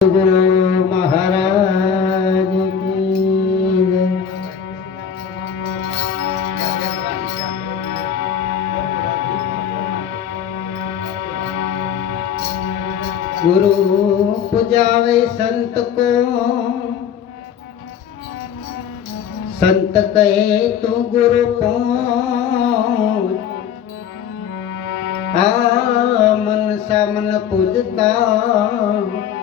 ગુરુ મહારાજ ગુરુ પૂજાવે સંત કો સંત કહે તું ગુરુ કો આ મન સામન પૂજતા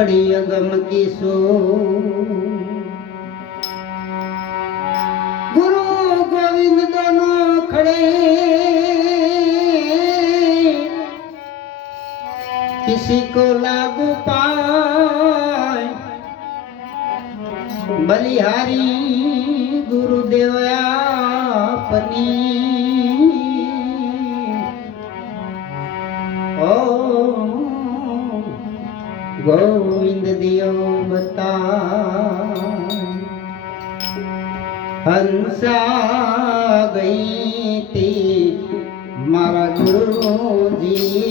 પડી અગમ કિશો. ગુરુ ગોવિંદ નો ખડે. કિસી કો લાગુ પાય. બલિહારી ગુરુદેવયા. ગોવિંદ દિયો બતા હંસા ગઈ મારા ગુરુજીના